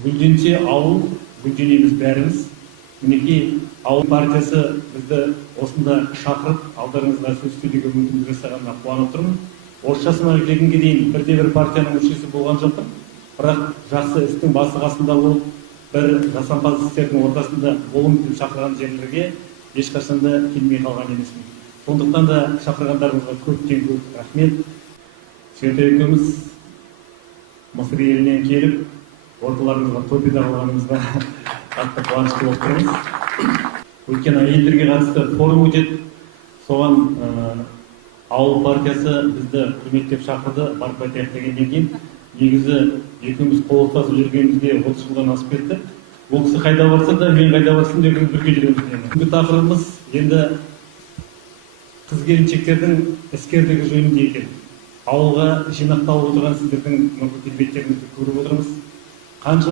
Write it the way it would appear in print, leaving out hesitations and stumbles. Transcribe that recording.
Гүлденсе ауыл, гүлденеміз бәріміз. Мінекей ауыл партиясы бізді осында шақырып, алдарыңызға сөз сөйлеуге мүмкіндік жасағанына қуанып тұрмын. Осы жасыма келгенге дейін бірде-бір партияның мүшесі болған жоқпын. Бірақ жақсы істің басы қасында болып, бір жасампаз істердің ортасында болым деп шақырған жерлерге ешқашан да келмей қалған емеспін. Сондықтан да шақырғандарыңызға көптен көп рахмет. Сүйентай екеуміз Мысыр елінен келіп, орталарыңызға топида қалғанымызға қатты қуанышты болып тұрмыз. Өйткені әйелдерге қатысты форум өтеді. Соған ауыл партиясы бізді құрметтеп шақырды, барып қайтайық дегеннен кейін. Негізі екеуміз қол ұстасып жүргенімізге 30 жылдан асып кетті. Ол кісі қайда барса да, мен қайда барсам да екеуміз бірге жүреміз. Бүгінгі тақырыбымыз енді қыз-келіншектердің іскерлігі жөнінде екен. Ауылға жинақталып отырған сіздердің келбеттеріңізді көріп отырмыз. Қанша